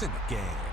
It's in the game.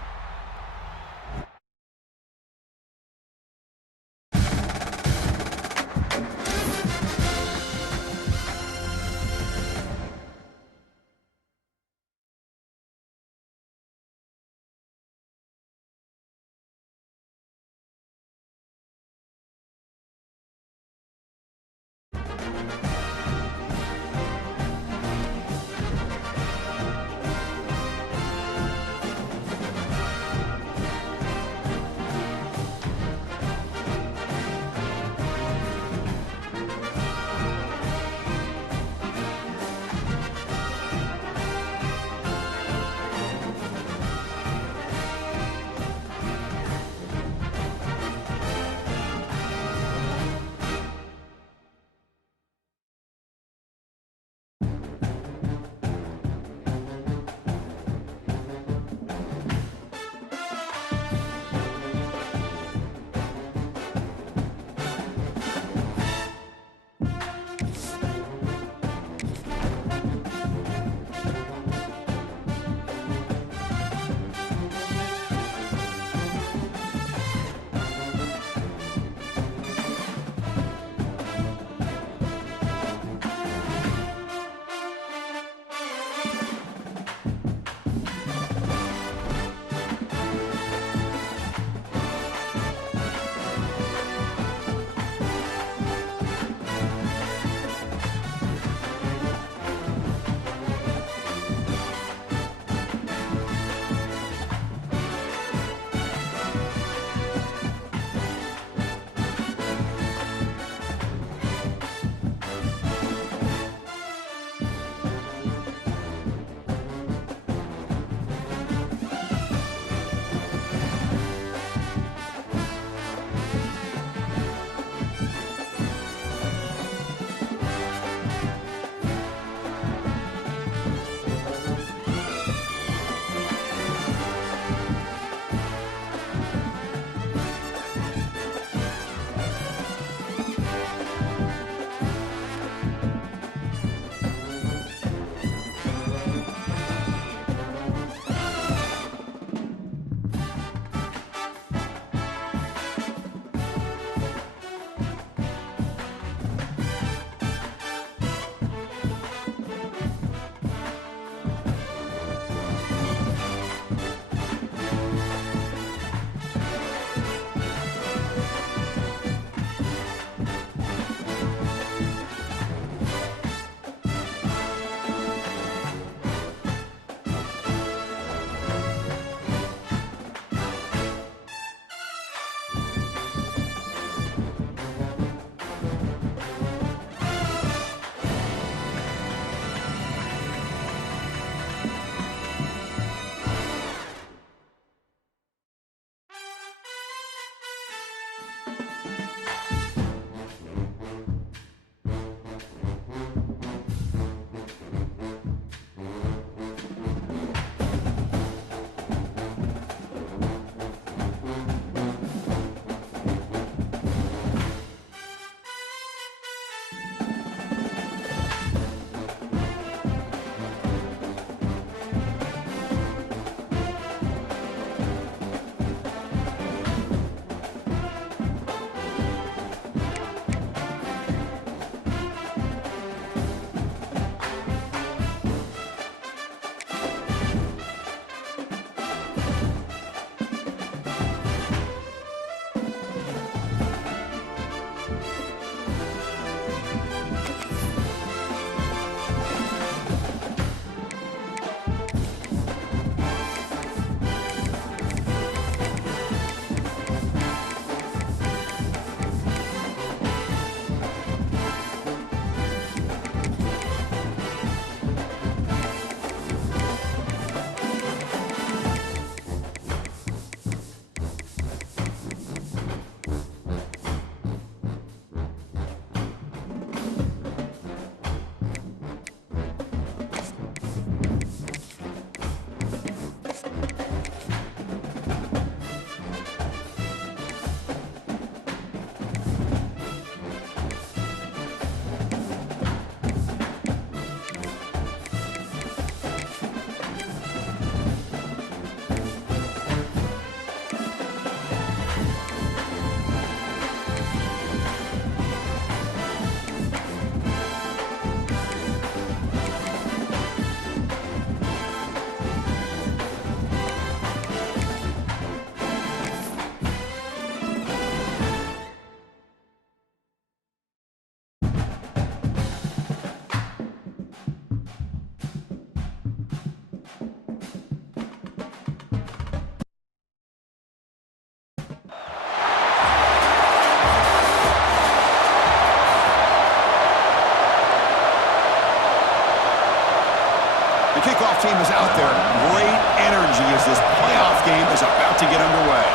team is out there. Great energy as this playoff game is about to get underway.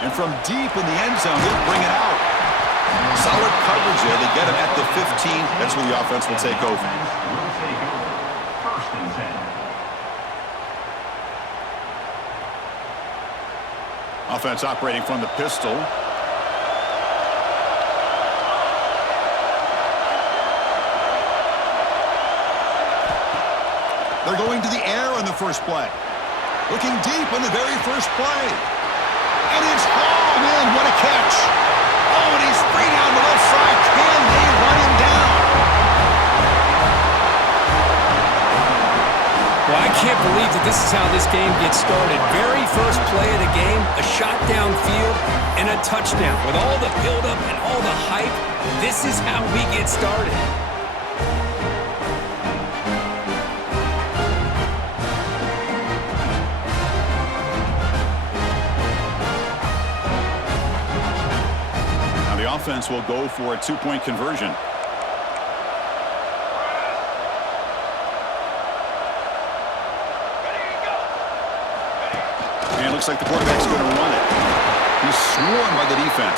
And from deep in the end zone, he'll bring it out. Solid coverage there. They get him at the 15. That's where the offense will take over. First and 10. Offense operating from the pistol. They're going to the air on the first play. Looking deep on the very first play. And it's hauled in. What a catch. Oh, and he's free down the left side. Can they run him down? Well, I can't believe that this is how this game gets started. Very first play of the game, a shot downfield, and a touchdown. With all the buildup and all the hype, this is how we get started. Now the offense will go for a two-point conversion. Looks like the quarterback's going to run it. He's swarmed by the defense.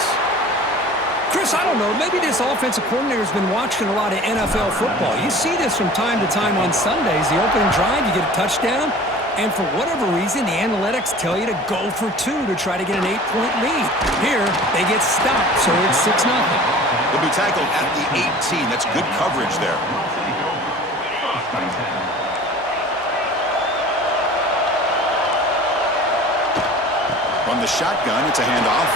Chris, I don't know. Maybe this offensive coordinator's been watching a lot of NFL football. You see this from time to time on Sundays. The opening drive, you get a touchdown, and for whatever reason, the analytics tell you to go for two to try to get an 8-point lead. Here, they get stopped, so it's 6-0. They'll be tackled at the 18. That's good coverage there. From the shotgun, it's a handoff.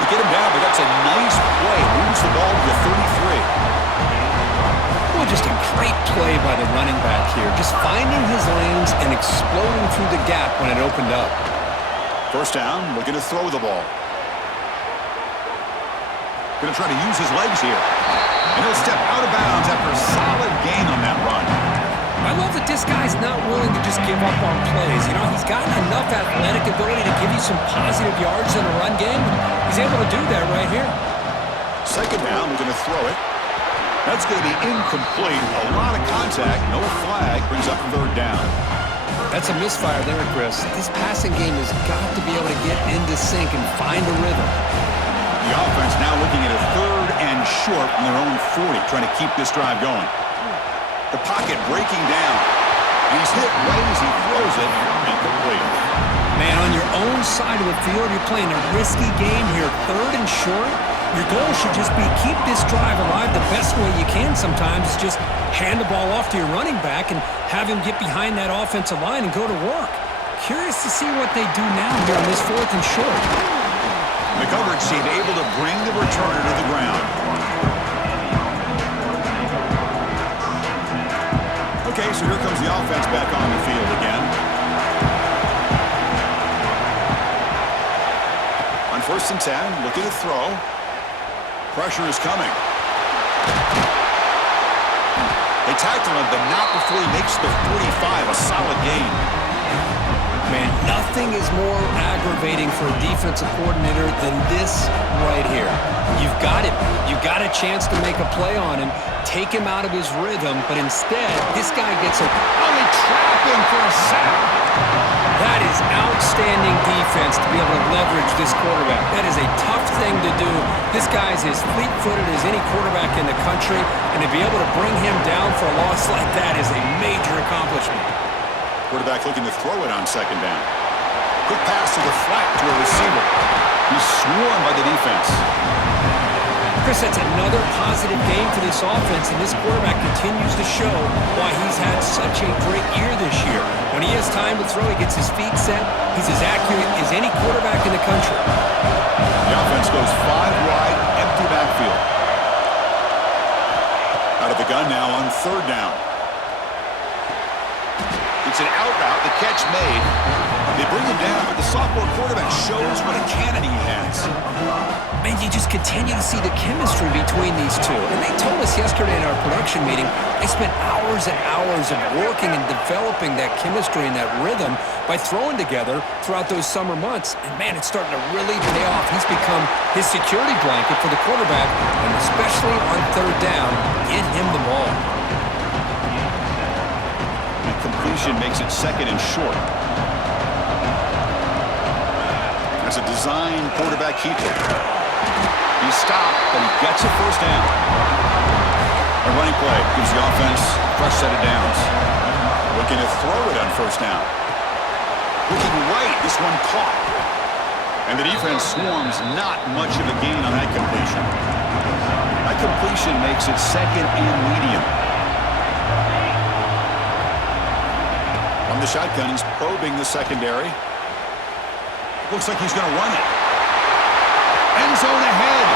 They get him down, but that's a nice play. Moves the ball to the 33. Well, just a great play by the running back here. Just finding his lanes and exploding through the gap when it opened up. First down, looking to throw the ball. Going to try to use his legs here. And he'll step out of bounds after a solid gain on that run. I love that this guy's not willing to just give up on plays. You know, he's got enough athletic ability to give you some positive yards in a run game. He's able to do that right here. Second down, we're going to throw it. That's going to be incomplete. A lot of contact, no flag, brings up third down. That's a misfire there, Chris. This passing game has got to be able to get into sync and find a rhythm. The offense now looking at a third and short from their own 40, trying to keep this drive going. The pocket breaking down. And he's hit right as he throws it. Incomplete. Man, on your own side of the field, you're playing a risky game here. Third and short. Your goal should just be keep this drive alive the best way you can sometimes. Is just hand the ball off to your running back and have him get behind that offensive line and go to work. Curious to see what they do now here on this fourth and short. The coverage team able to bring the returner to the ground. Okay, so here comes the offense back on the field again. On first and 10, looking to throw. Pressure is coming. They tackle him, but not before he makes the 45, a solid gain. Man, nothing is more aggravating for a defensive coordinator than this right here. You've got him. You've got a chance to make a play on him, take him out of his rhythm, but instead, this guy gets a... Oh, they trap him for a sack. That is outstanding defense to be able to leverage this quarterback. That is a tough thing to do. This guy is as fleet-footed as any quarterback in the country, and to be able to bring him down for a loss like that is a major accomplishment. Quarterback looking to throw it on second down. Quick pass to the flat to a receiver. He's swarmed by the defense. Chris, that's another positive game for this offense, and this quarterback continues to show why he's had such a great year this year. When he has time to throw, he gets his feet set. He's as accurate as any quarterback in the country. The offense goes 5 wide, empty backfield. Out of the gun now on third down. It's an out route, the catch made. They bring him down, but the sophomore quarterback shows what a cannon he has. Man, you just continue to see the chemistry between these two. And they told us yesterday in our production meeting, they spent hours and hours of working and developing that chemistry and that rhythm by throwing together throughout those summer months. And man, it's starting to really pay off. He's become his security blanket for the quarterback, and especially on third down, get him the ball. And completion makes it second and short. As a design quarterback keeper. He's stopped, but he gets a first down. A running play gives the offense a fresh set of downs. Looking to throw it on first down. Looking right, this one caught. And the defense swarms, not much of a gain on that completion. That completion makes it second and medium. From the shotgun, he's probing the secondary. Looks like he's going to run it. End zone ahead.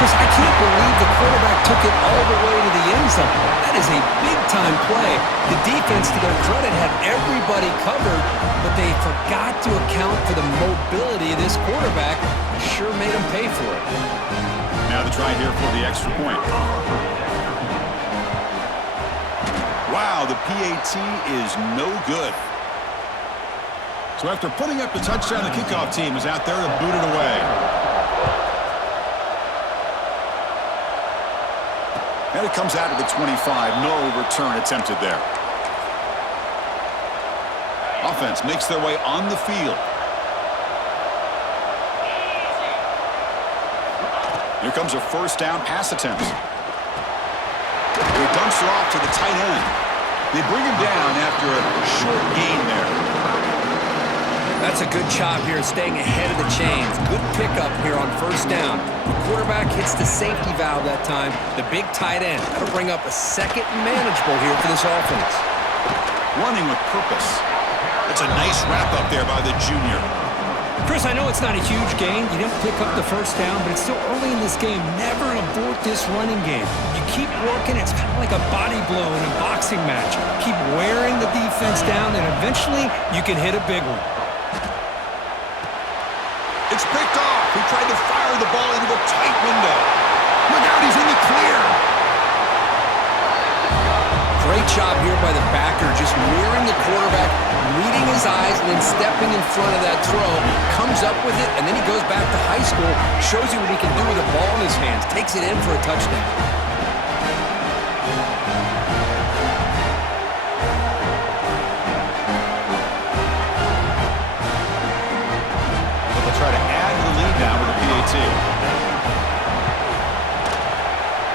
Chris, I can't believe the quarterback took it all the way to the end zone. That is a big-time play. The defense, to their credit, had everybody covered, but they forgot to account for the mobility of this quarterback. Sure made him pay for it. Now the try here for the extra point. Wow, the PAT is no good. So after putting up the touchdown, the kickoff team is out there to boot it away. And it comes out of the 25. No return attempted there. Offense makes their way on the field. Here comes a first down pass attempt. He dumps it off to the tight end. They bring him down after a short gain there. That's a good job here, staying ahead of the chains. Good pickup here on first down. The quarterback hits the safety valve that time. The big tight end. That'll bring up a second and manageable here for this offense. Running with purpose. It's a nice wrap up there by the junior. Chris, I know it's not a huge gain. You didn't pick up the first down, but it's still early in this game. Never abort this running game. You keep working. It's kind of like a body blow in a boxing match. Keep wearing the defense down, and eventually you can hit a big one. It's picked off. He tried to fire the ball into a tight window. Look out, he's in the clear. Great job here by the backer, just mirroring the quarterback, reading his eyes, and then stepping in front of that throw. Comes up with it, and then he goes back to high school, shows you what he can do with a ball in his hands, takes it in for a touchdown. Try to add to the lead now with the PAT.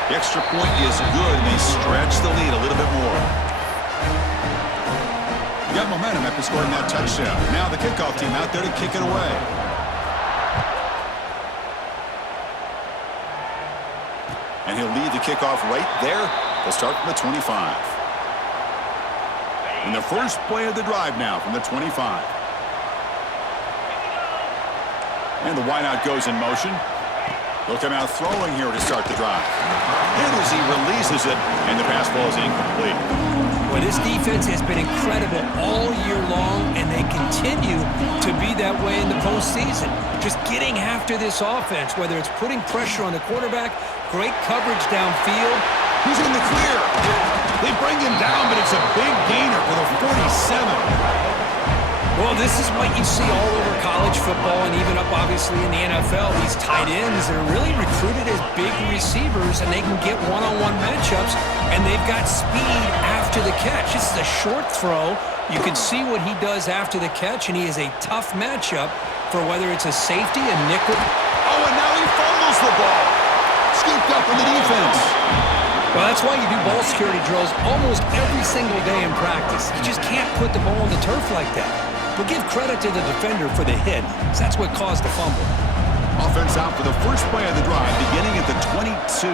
The extra point is good, and they stretch the lead a little bit more. You got momentum after scoring that touchdown. Now the kickoff team out there to kick it away. And he'll lead the kickoff right there. They'll start from the 25. And the first play of the drive now from the 25. And the wideout goes in motion. They'll come out throwing here to start the drive. And as he releases it, and the pass ball is incomplete. Well, this defense has been incredible all year long, and they continue to be that way in the postseason. Just getting after this offense, whether it's putting pressure on the quarterback, great coverage downfield. He's in the clear. They bring him down, but it's a big gainer for the 47. Well, this is what you see all over college football and even up, obviously, in the NFL. These tight ends that are really recruited as big receivers, and they can get one-on-one matchups, and they've got speed after the catch. This is a short throw. You can see what he does after the catch, and he is a tough matchup for whether it's a safety, a nickel. Oh, and now he fumbles the ball. Scooped up in the defense. Well, that's why you do ball security drills almost every single day in practice. You just can't put the ball on the turf like that. But give credit to the defender for the hit, because that's what caused the fumble. Offense out for the first play of the drive, beginning at the 22.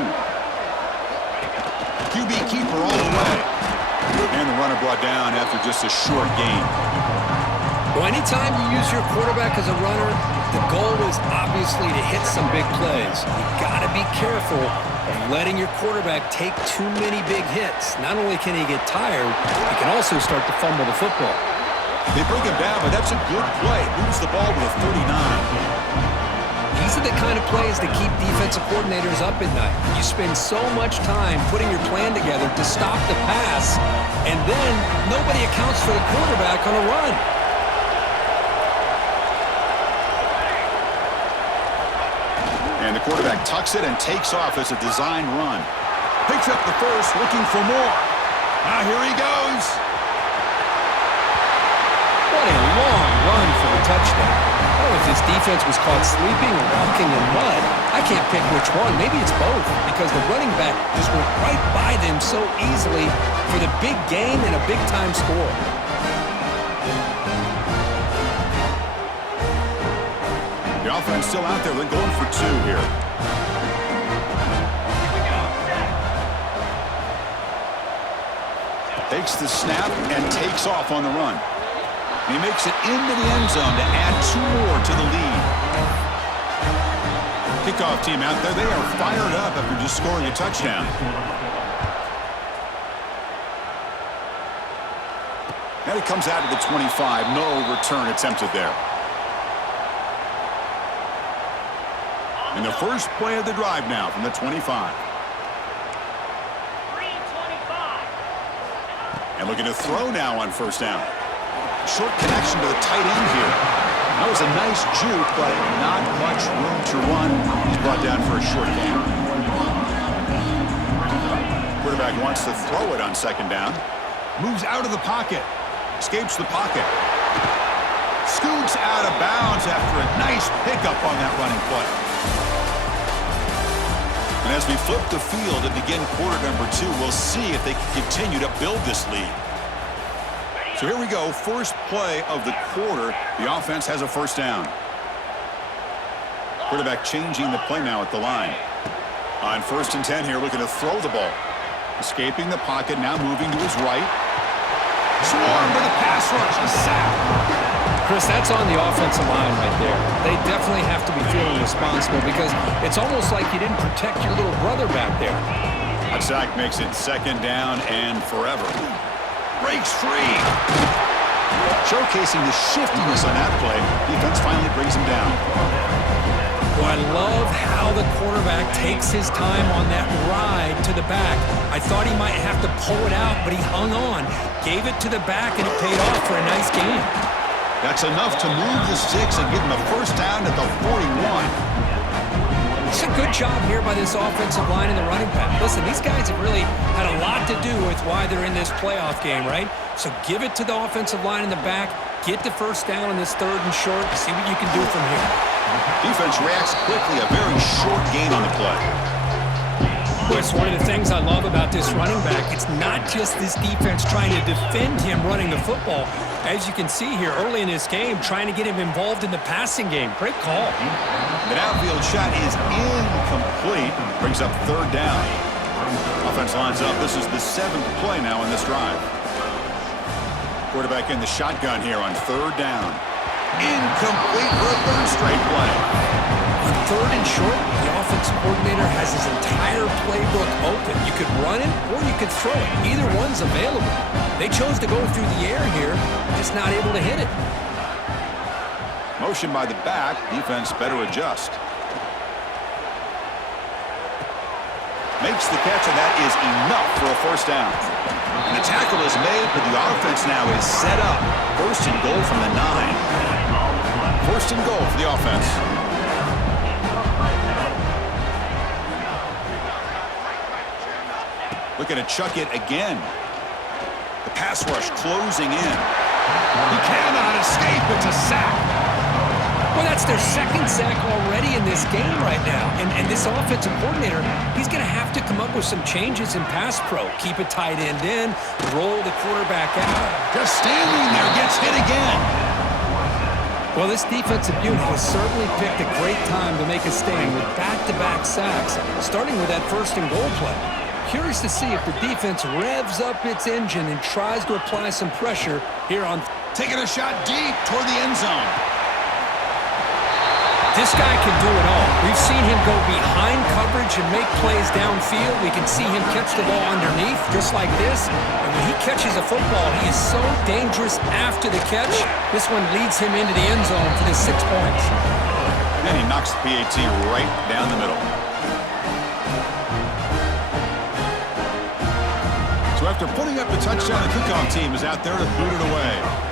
QB keeper all the way. And the runner brought down after just a short gain. Well, anytime you use your quarterback as a runner, the goal is obviously to hit some big plays. You got to be careful of letting your quarterback take too many big hits. Not only can he get tired, he can also start to fumble the football. They bring him down, but that's a good play. Moves the ball to the 39. These are the kind of plays that keep defensive coordinators up at night. You spend so much time putting your plan together to stop the pass, and then nobody accounts for the quarterback on a run. And the quarterback tucks it and takes off as a design run. Picks up the first, looking for more. Now here he goes. What a long run for a touchdown. I don't know if his defense was caught sleeping or walking in mud. I can't pick which one. Maybe it's both, because the running back just went right by them so easily for the big gain and a big-time score. The offense still out there. They're going for two here. Takes the snap and takes off on the run. He makes it into the end zone to add two more to the lead. Kickoff team out there. They are fired up after just scoring a touchdown. And it comes out to the 25. No return attempted there. And the first play of the drive now from the 25. And looking to throw now on first down. Short connection to the tight end here. That was a nice juke, but not much room to run. He's brought down for a short gain. Quarterback wants to throw it on second down. Moves out of the pocket. Escapes the pocket. Scoots out of bounds after a nice pickup on that running play. And as we flip the field and begin quarter number 2, we'll see if they can continue to build this lead. So here we go, first play of the quarter. The offense has a first down. Quarterback changing the play now at the line. On 1st and 10 here, looking to throw the ball. Escaping the pocket, now moving to his right. Swarmed with a pass rush, a sack. Chris, that's on the offensive line right there. They definitely have to be feeling responsible, because it's almost like you didn't protect your little brother back there. That sack makes it second down and forever. Breaks free. Showcasing the shiftiness on that play. Defense finally brings him down. Well, I love how the quarterback takes his time on that ride to the back. I thought he might have to pull it out, but he hung on. Gave it to the back, and it paid off for a nice game. That's enough to move the sticks and give him a first down at the 41. It's a good job here by this offensive line and the running back. Listen, these guys have really had a lot to do with why they're in this playoff game, right? So give it to the offensive line in the back, get the first down on this 3rd and short, see what you can do from here. Defense reacts quickly, a very short gain on the play. Chris, one of the things I love about this running back, it's not just this defense trying to defend him running the football. As you can see here early in this game, trying to get him involved in the passing game. Great call. The downfield shot is incomplete. Brings up 3rd down. Offense lines up. This is the 7th play now in this drive. Quarterback in the shotgun here on 3rd down. Incomplete for a 3rd straight play. On 3rd and short, the offensive coordinator has his entire playbook open. You could run it or you could throw it. Either one's available. They chose to go through the air here, just not able to hit it. Motion by the back. Defense better adjust. Makes the catch, and that is enough for a first down. And the tackle is made, but the offense now is set up. 1st and goal from the 9. 1st and goal for the offense. Looking to chuck it again. The pass rush closing in. He cannot escape. It's a sack. Well, that's their 2nd sack already in this game right now. And this offensive coordinator, he's going to have to come up with some changes in pass pro. Keep a tight end in, roll the quarterback out. Just standing there, gets hit again. Well, this defensive unit has certainly picked a great time to make a stand with back-to-back sacks, starting with that 1st and goal play. Curious to see if the defense revs up its engine and tries to apply some pressure here on. Taking a shot deep toward the end zone. This guy can do it all. We've seen him go behind coverage and make plays downfield. We can see him catch the ball underneath, just like this. And when he catches a football, he is so dangerous after the catch. This one leads him into the end zone for the 6 points. And he knocks the PAT right down the middle. So after putting up the touchdown, the kickoff team is out there to boot it away.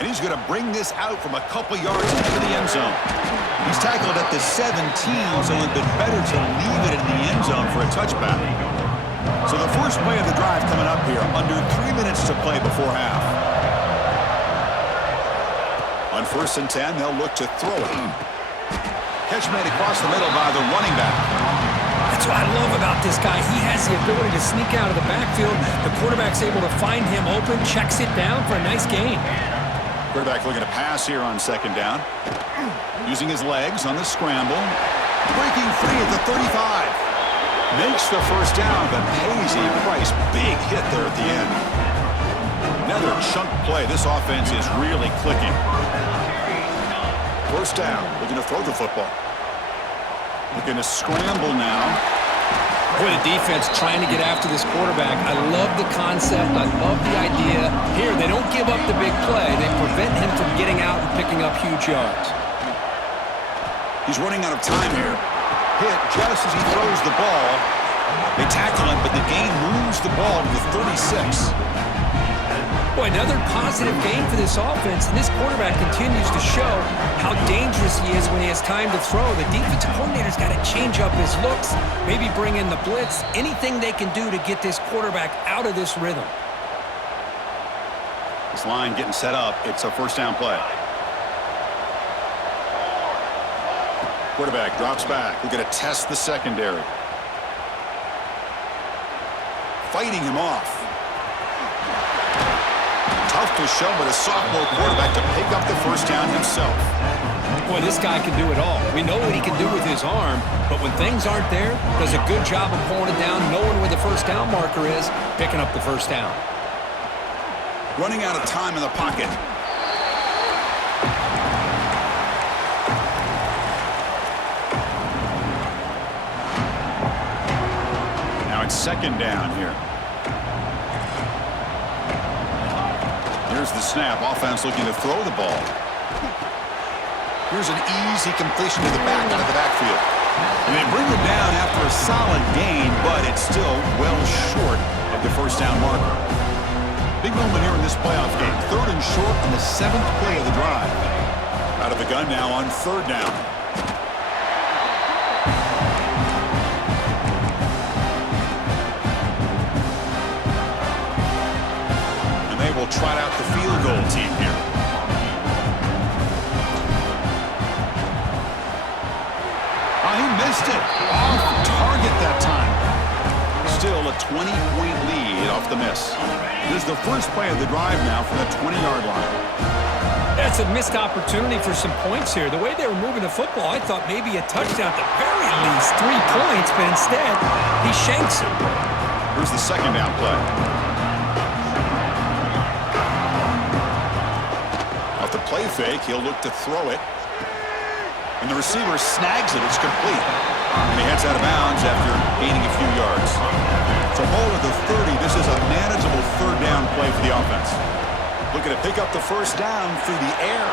And he's going to bring this out from a couple yards into the end zone. He's tackled at the 17, so it would have been better to leave it in the end zone for a touchback. So the first play of the drive coming up here, under 3 minutes to play before half. On 1st and 10, they'll look to throw it. Catch made across the middle by the running back. That's what I love about this guy. He has the ability to sneak out of the backfield. The quarterback's able to find him open, checks it down for a nice gain. Quarterback looking to pass here on 2nd down. Using his legs on the scramble. Breaking free at the 35. Makes the first down, but pays a price. Big hit there at the end. Another chunk play. This offense is really clicking. 1st down. Looking to throw the football. Looking to scramble now. Boy, the defense trying to get after this quarterback. I love the concept. I love the idea. Here, they don't give up the big play. They prevent him from getting out and picking up huge yards. He's running out of time here. Hit just as he throws the ball. They tackle him, but the gain moves the ball to the 36. Boy, another positive game for this offense, and this quarterback continues to show how dangerous he is when he has time to throw. The defensive coordinator's got to change up his looks, maybe bring in the blitz, anything they can do to get this quarterback out of this rhythm. This line getting set up. It's a 1st down play. Quarterback drops back. We're going to test the secondary. Fighting him off. Tough to show, but a sophomore quarterback to pick up the 1st down himself. Boy, this guy can do it all. We know what he can do with his arm, but when things aren't there, does a good job of pulling it down, knowing where the 1st down marker is, picking up the 1st down. Running out of time in the pocket. Now it's 2nd down here. Here's the snap. Offense looking to throw the ball. Here's an easy completion to the back out of the backfield. And they bring him down after a solid gain, but it's still well short of the 1st down marker. Big moment here in this playoff game. 3rd and short on the 7th play of the drive. Out of the gun now on 3rd down. Will trot out the field goal team here. Oh, he missed it. Off target that time. Still a 20-point lead off the miss. This is the first play of the drive now from the 20-yard line. That's a missed opportunity for some points here. The way they were moving the football, I thought maybe a touchdown at the very least, 3 points, but instead, he shanks it. Here's the 2nd down play. The play fake, he'll look to throw it. And the receiver snags it. It's complete. And he heads out of bounds after gaining a few yards. So ball at the 30. This is a manageable 3rd down play for the offense. Looking to pick up the 1st down through the air.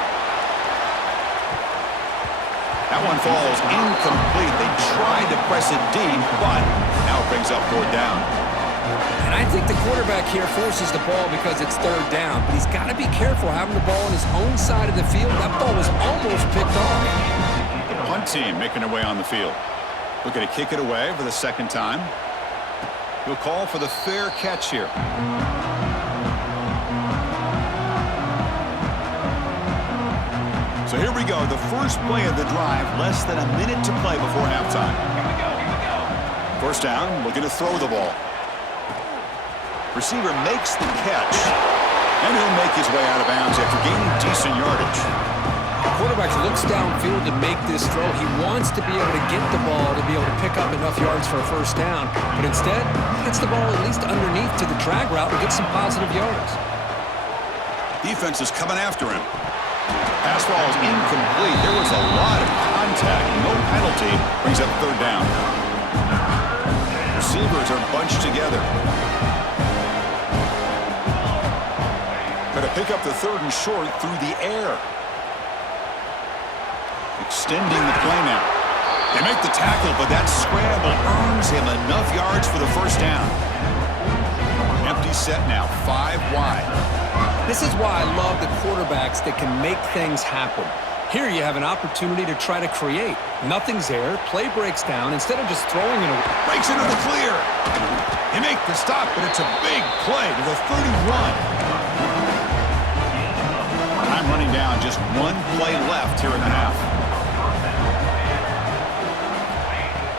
That one falls incomplete. They tried to press it deep, but now it brings up 4th down. And I think the quarterback here forces the ball because it's 3rd down. But he's got to be careful having the ball on his own side of the field. That ball was almost picked off. The punt team making their way on the field. Looking to kick it away for the 2nd time. He'll call for the fair catch here. So here we go. The first play of the drive. Less than a minute to play before halftime. Here we go. 1st down. Looking to throw the ball. Receiver makes the catch, and he'll make his way out of bounds after gaining decent yardage. The quarterback looks downfield to make this throw. He wants to be able to get the ball to be able to pick up enough yards for a 1st down, but instead, he gets the ball at least underneath to the drag route and gets some positive yards. Defense is coming after him. Pass ball is incomplete. There was a lot of contact. No penalty. Brings up third down. Receivers are bunched together. Going to pick up the third and short through the air. Extending the play now. They make the tackle, but that scramble earns him enough yards for the first down. Empty set now, 5 wide. This is why I love the quarterbacks that can make things happen. Here you have an opportunity to try to create. Nothing's there. Play breaks down. Instead of just throwing it away. Breaks into the clear. They make the stop, but it's a big play to the 31. Time running down. Just one play left here in the half.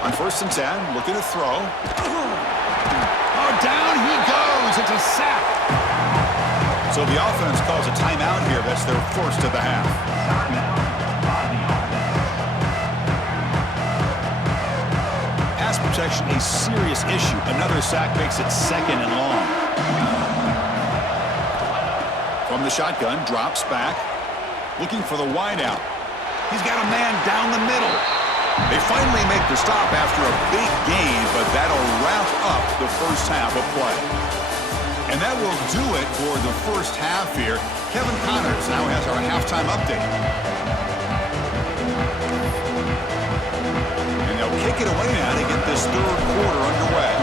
On 1st and 10, looking to throw. Oh, down he goes. It's a sack. So the offense calls a timeout here. That's their first of the half. Pass protection, a serious issue. Another sack makes it 2nd and long. From the shotgun, drops back. Looking for the wideout. He's got a man down the middle. They finally make the stop after a big gain, but that'll wrap up the first half of play. And that will do it for the first half here. Kevin Connors now has our halftime update. And they'll kick it away now to get this third quarter underway.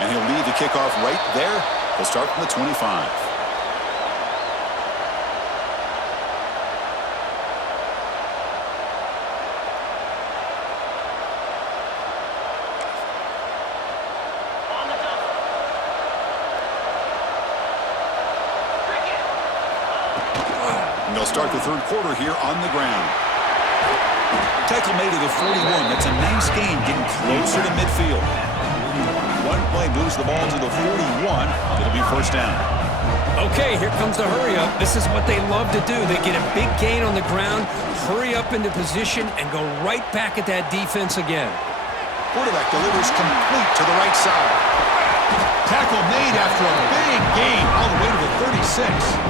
And he'll lead the kickoff right there. They'll start from the 25. They'll start the third quarter here on the ground. Tackle made to the 41. That's a nice gain, getting closer to midfield. One play moves the ball to the 41. It'll be first down. Okay, here comes the hurry up. This is what they love to do. They get a big gain on the ground, hurry up into position, and go right back at that defense again. Quarterback delivers complete to the right side. Tackle made after a big gain all the way to the 36.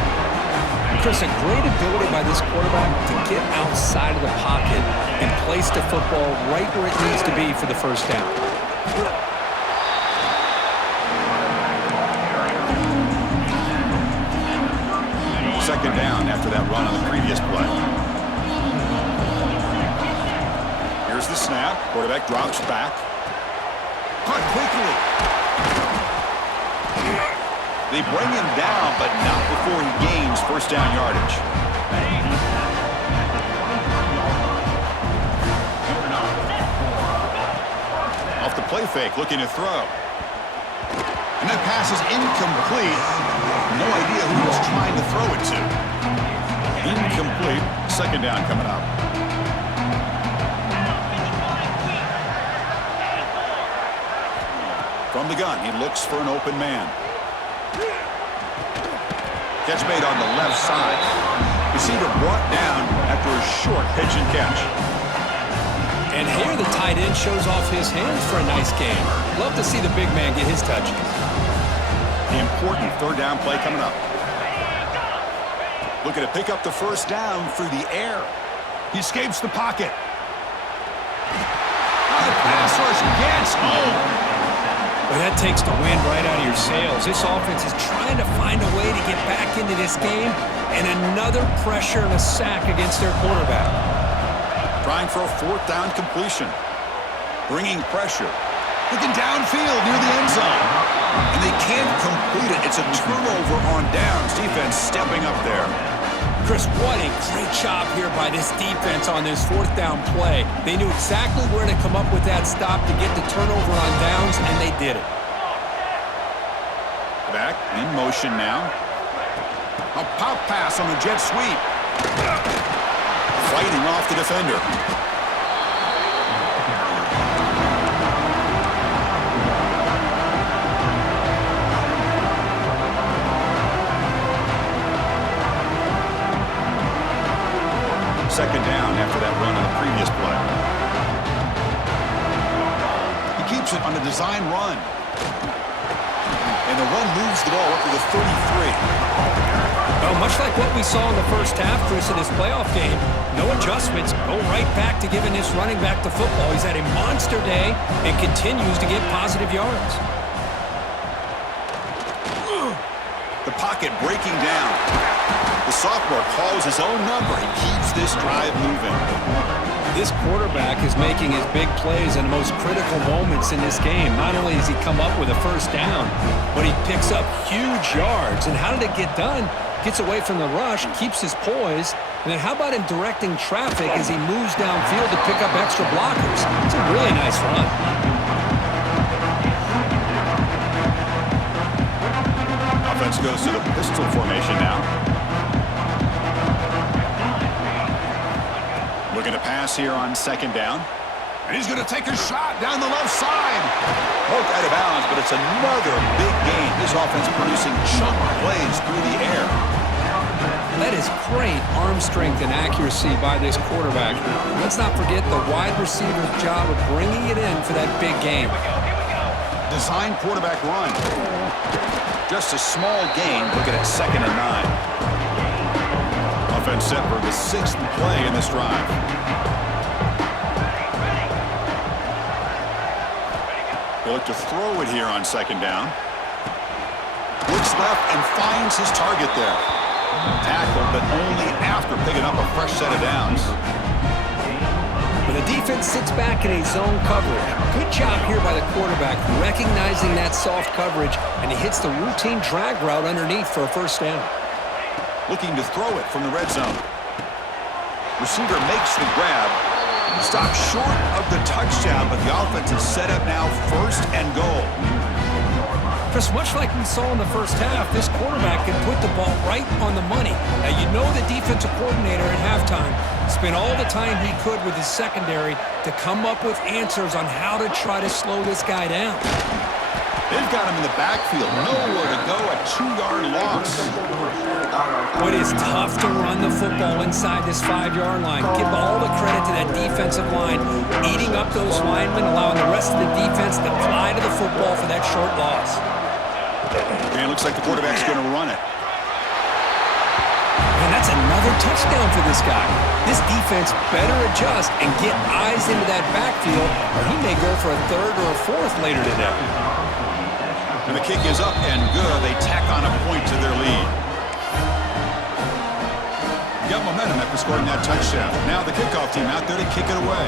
Chris, a great ability by this quarterback to get outside of the pocket and place the football right where it needs to be for the first down. Second down after that run on the previous play. Here's the snap. Quarterback drops back. Caught quickly. They bring him down, but not before he gains first down yardage. Off the play fake, looking to throw. And that pass is incomplete. No idea who he was trying to throw it to. Incomplete. Second down coming up. From the gun, he looks for an open man. Catch made on the left side. Receiver brought down after a short pitch and catch. And here the tight end shows off his hands for a nice game. Love to see the big man get his touches. The important third down play coming up. Looking to pick up the first down through the air. He escapes the pocket. The pass rush gets home. Well, that takes the wind right out of your sails. This offense is trying to find a way to get back into this game, and another pressure and a sack against their quarterback. Trying for a fourth down completion. Bringing pressure. Looking downfield near the end zone. And they can't complete it. It's a turnover on downs. Defense stepping up there. Chris, what a great job here by this defense on this fourth down play. They knew exactly where to come up with that stop to get the turnover on downs, and they did it. Back in motion now. A pop pass on the jet sweep. Fighting off the defender. Second down after that run on the previous play. He keeps it on a design run. And the run moves the ball up to the 33. Well, much like what we saw in the first half, Chris, in this playoff game, no adjustments, go right back to giving this running back the football. He's had a monster day and continues to get positive yards. The pocket breaking down. The sophomore calls his own number. He keeps this drive moving. This quarterback is making his big plays in the most critical moments in this game. Not only does he come up with a first down, but he picks up huge yards. And how did it get done? Gets away from the rush, keeps his poise, and then how about him directing traffic as he moves downfield to pick up extra blockers? It's a really nice run. Offense goes to the pistol formation now. Looking to pass here on second down. And he's going to take a shot down the left side. Poked out of bounds, but it's another big game. This offense producing chunk plays through the air. That is great arm strength and accuracy by this quarterback. Let's not forget the wide receiver's job of bringing it in for that big game. Design quarterback run. Just a small gain, looking at 2nd and 9. Offense set for the 6th play in this drive. They look to throw it here on 2nd down. Looks left and finds his target there. Tackled, but only after picking up a fresh set of downs. But the defense sits back in a zone coverage. Good job here by the quarterback, recognizing that soft coverage, and he hits the routine drag route underneath for a first down. Looking to throw it from the red zone. Receiver makes the grab. Stopped short of the touchdown, but the offense is set up now 1st and goal. Chris, much like we saw in the first half, this quarterback can put the ball right on the money. Now, you know the defensive coordinator at halftime spent all the time he could with his secondary to come up with answers on how to try to slow this guy down. They've got him in the backfield. Nowhere to go, a 2-yard loss. It is tough to run the football inside this 5-yard line. Give all the credit to that defensive line, eating up those linemen, allowing the rest of the defense to fly to the football for that short loss. And it looks like the quarterback's going to run it. And that's another touchdown for this guy. This defense better adjust and get eyes into that backfield, or he may go for a 3rd or a 4th later today. And the kick is up and good. They tack on a point to their lead. Got momentum after scoring that touchdown. Now the kickoff team out there to kick it away.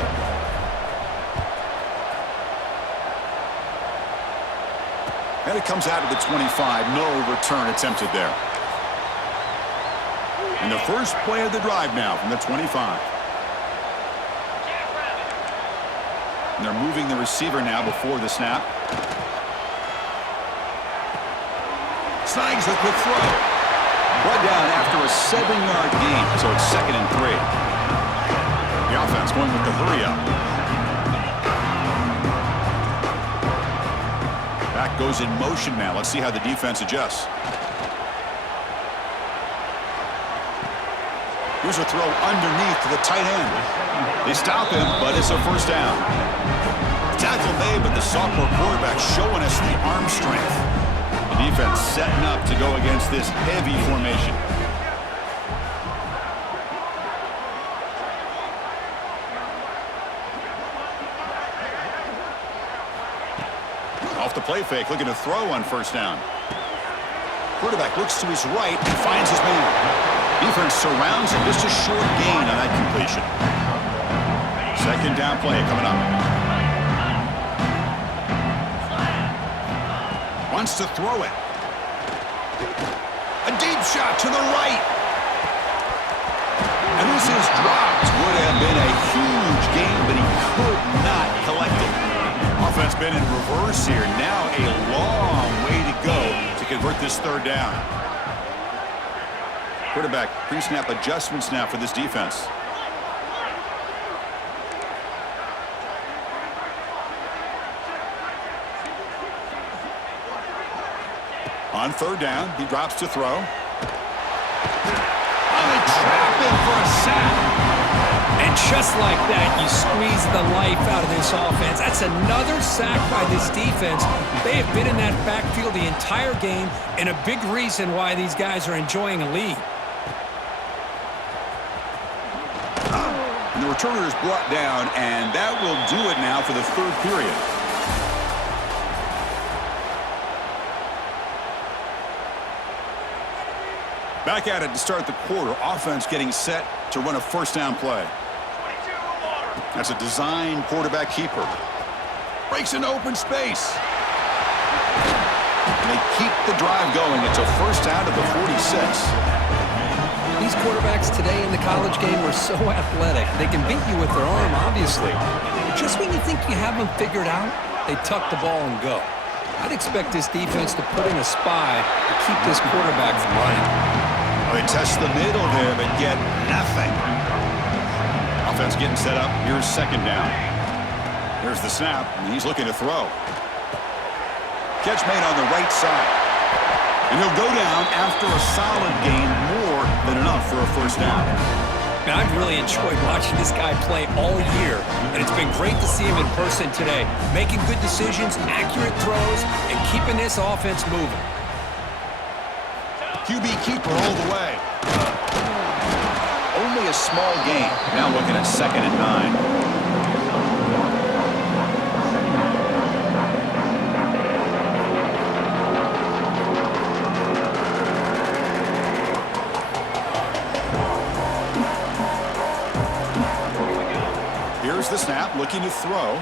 And it comes out of the 25. No return attempted there. And the first play of the drive now from the 25. And they're moving the receiver now before the snap. Snags the quick throw. Brought down after a 7-yard gain, so it's 2nd and 3. The offense going with the hurry up. Back goes in motion now. Let's see how the defense adjusts. Here's a throw underneath to the tight end. They stop him, but it's a first down. Tackle made, but the sophomore quarterback showing us the arm strength. The defense setting up to go against this heavy formation. Off the play fake, looking to throw on first down. Quarterback looks to his right and finds his man. Defense surrounds him, just a short gain on that completion. 2nd down play coming up. Wants to throw it. A deep shot to the right. And this is dropped. Would have been a huge gain, but he could not collect it. Offense been in reverse here. Now a long way to go to convert this 3rd down. Quarterback pre-snap adjustments now for this defense. On 3rd down, he drops to throw. And And just like that, you squeeze the life out of this offense. That's another sack by this defense. They have been in that backfield the entire game, and a big reason why these guys are enjoying a lead. And the returner is brought down, and that will do it now for the third period. Back at it to start the quarter. Offense getting set to run a first down play. That's a design quarterback keeper. Breaks into open space. And they keep the drive going. It's a first down to the 46. These quarterbacks today in the college game are so athletic. They can beat you with their arm, obviously. Just when you think you have them figured out, they tuck the ball and go. I'd expect this defense to put in a spy to keep this quarterback from running. They test the middle there, but get nothing. Offense getting set up. Here's second down. Here's the snap, and he's looking to throw. Catch made on the right side. And he'll go down after a solid gain, more than enough for a first down. Now, I've really enjoyed watching this guy play all year, and it's been great to see him in person today, making good decisions, accurate throws, and keeping this offense moving. QB keeper all the way. Only a small gain. Now looking at 2nd and 9. Here's the snap, looking to throw.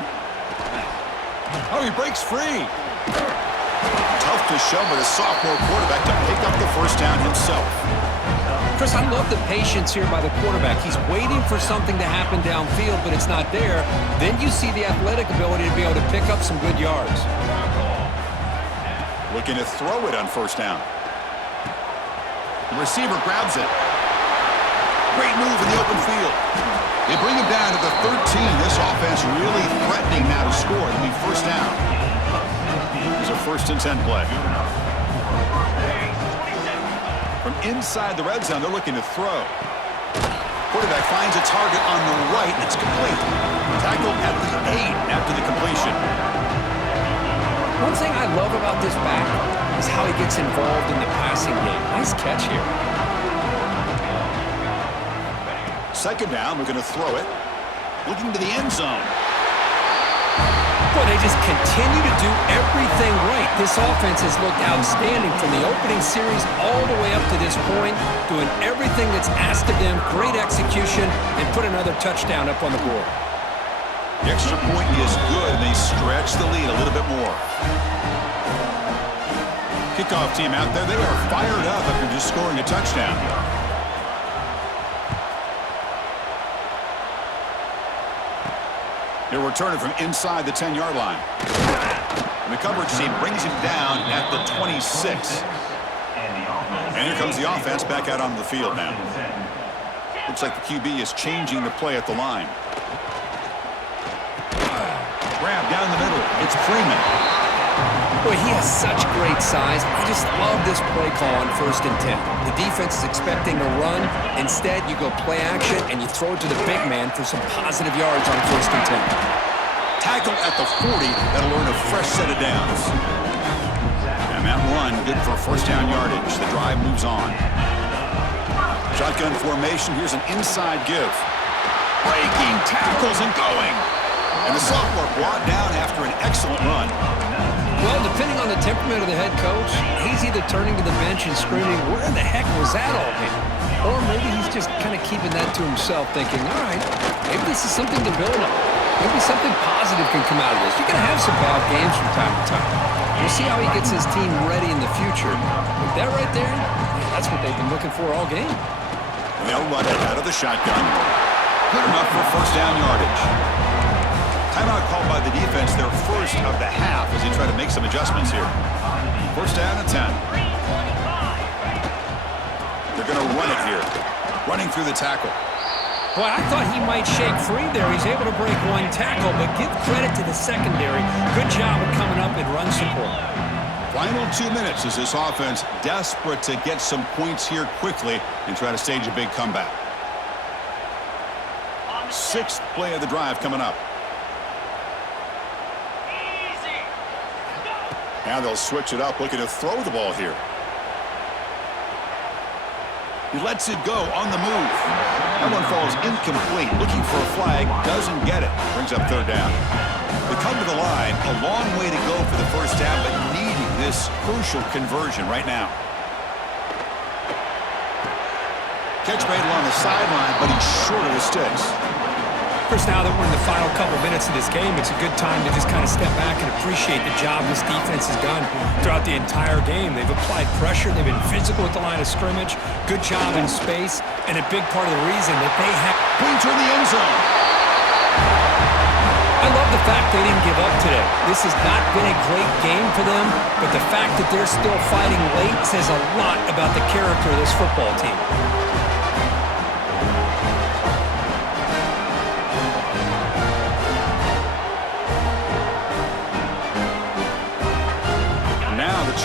Oh, he breaks free. Tough to show, but a sophomore quarterback to pick up the first down himself. Chris, I love the patience here by the quarterback. He's waiting for something to happen downfield, but it's not there. Then you see the athletic ability to be able to pick up some good yards. Looking to throw it on first down. The receiver grabs it. Great move in the open field. They bring him down to the 13. This offense really threatening now to score. It'll be first down. It's a 1st and 10 play. From inside the red zone, they're looking to throw. Quarterback finds a target on the right. It's complete. Tackled at the 8 after the completion. One thing I love about this back is how he gets involved in the passing game. Nice catch here. Second down, we're going to throw it. Looking to the end zone. Boy, they just continue to do everything right. This offense has looked outstanding from the opening series all the way up to this point, doing everything that's asked of them, great execution, and put another touchdown up on the board. The extra point is good, and they stretch the lead a little bit more. Kickoff team out there, they are fired up after just scoring a touchdown. They're returning from inside the 10-yard line. And the coverage team brings him down at the 26. And here comes the offense back out onto the field now. Looks like the QB is changing the play at the line. Grab down the middle. It's Freeman. Boy, he has such great size. I just love this play call on 1st and 10. The defense is expecting a run. Instead, you go play action, and you throw it to the big man for some positive yards on 1st and 10. Tackle at the 40. That'll earn a fresh set of downs. And that run, good for first down yardage. The drive moves on. Shotgun formation. Here's an inside give. Breaking tackles and going. And the sophomore brought down after an excellent run. Well, depending on the temperament of the head coach, he's either turning to the bench and screaming, where the heck was that all been? Or maybe he's just kind of keeping that to himself, thinking, all right, maybe this is something to build on. Maybe something positive can come out of this. You're going to have some bad games from time to time. We'll see how he gets his team ready in the future. But that right there, that's what they've been looking for all game. They'll run it out of the shotgun. Good enough for first down yardage. Timeout called by the defense, their first of the half, as they try to make some adjustments here. First down and 10. They're going to run it here. Running through the tackle. Boy, I thought he might shake free there. He's able to break one tackle, but give credit to the secondary. Good job of coming up in run support. Final 2 minutes as this offense desperate to get some points here quickly and try to stage a big comeback. Sixth play of the drive coming up. Now they'll switch it up, looking to throw the ball here. He lets it go on the move. That one falls incomplete. Looking for a flag, doesn't get it. Brings up third down. They come to the line. A long way to go for the first down, but needing this crucial conversion right now. Catch made along the sideline, but he's short of the sticks. Chris, now that we're in the final couple minutes of this game, it's a good time to just kind of step back and appreciate the job this defense has done throughout the entire game. They've applied pressure. They've been physical at the line of scrimmage. Good job in space. And a big part of the reason that they have... Pointer in the end zone. I love the fact they didn't give up today. This has not been a great game for them, but the fact that they're still fighting late says a lot about the character of this football team.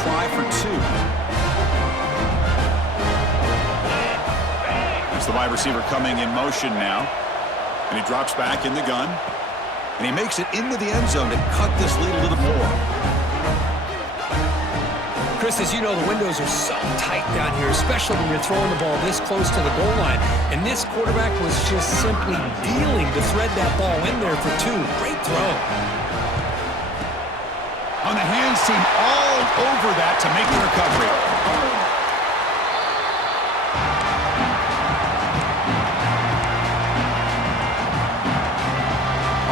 Try for two. It's the wide receiver coming in motion now. And he drops back in the gun. And he makes it into the end zone to cut this lead a little more. Chris, as you know, the windows are so tight down here, especially when you're throwing the ball this close to the goal line. And this quarterback was just simply dealing to thread that ball in there for two. Great throw. On the hands team, all over that to make the recovery.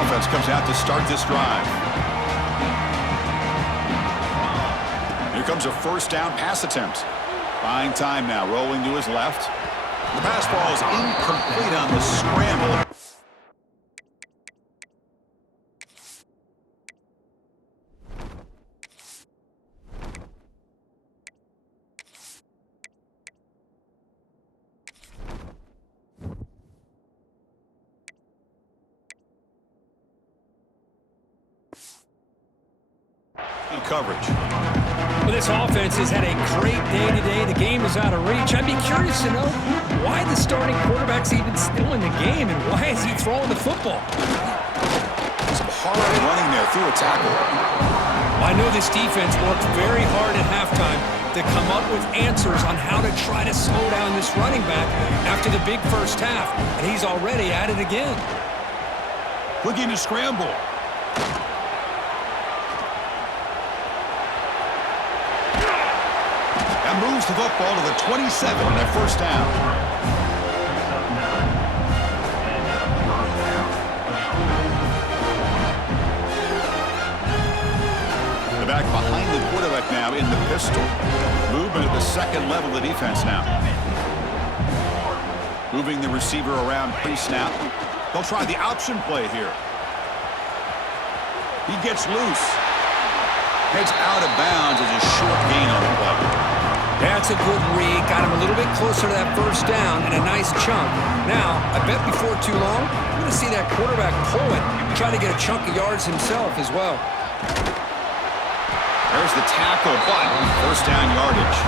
Offense comes out to start this drive. Here comes a first down pass attempt. Buying time now, rolling to his left. The pass ball is incomplete on the scramble. Coverage. Well, this offense has had a great day today. The game is out of reach. I'd be curious to know why the starting quarterback's even still in the game and why is he throwing the football? Some hard running there through a tackle. Well, I know this defense worked very hard at halftime to come up with answers on how to try to slow down this running back after the big first half, and he's already at it again. Looking to scramble. Moves the football to the 27 on their first down. The back behind the quarterback now in the pistol. Movement at the second level of the defense now. Moving the receiver around pre-snap. They'll try the option play here. He gets loose. Heads out of bounds as a short gain on the play. That's a good read. Got him a little bit closer to that first down and a nice chunk. Now, I bet before too long, we're going to see that quarterback pull it, try to get a chunk of yards himself as well. There's the tackle, but first down yardage.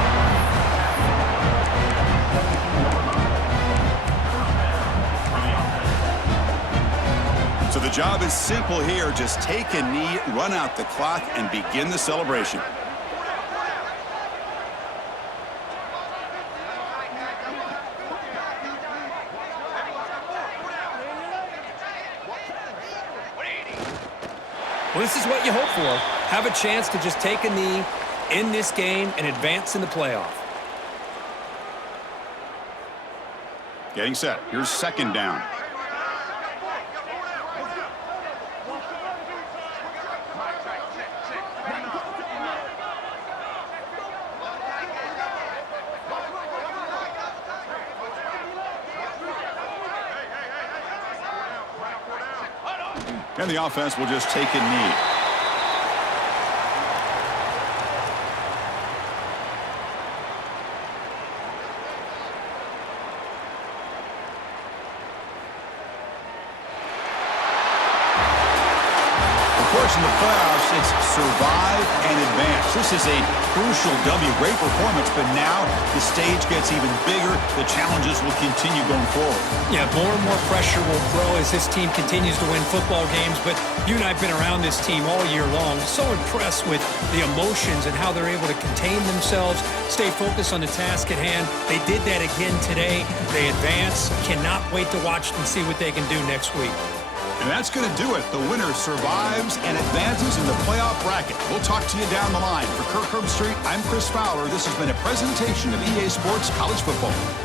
So the job is simple here. Just take a knee, run out the clock, and begin the celebration. Well, this is what you hope for. Have a chance to just take a knee in this game and advance in the playoff. Getting set. Here's second down. And the offense will just take a knee. course, in the playoffs, it's survive and advance. This is a crucial W. Great performance, but now the stage gets even bigger. The challenges will continue going forward. Yeah, more and more pressure will grow as this team continues to win football games, but you and I have been around this team all year long. So impressed with the emotions and how they're able to contain themselves, stay focused on the task at hand. They did that again today. They advance. Cannot wait to watch and see what they can do next week. And that's going to do it. The winner survives and advances in the playoff bracket. We'll talk to you down the line. For Kirk Herbstreit, I'm Chris Fowler. This has been a presentation of EA Sports College Football.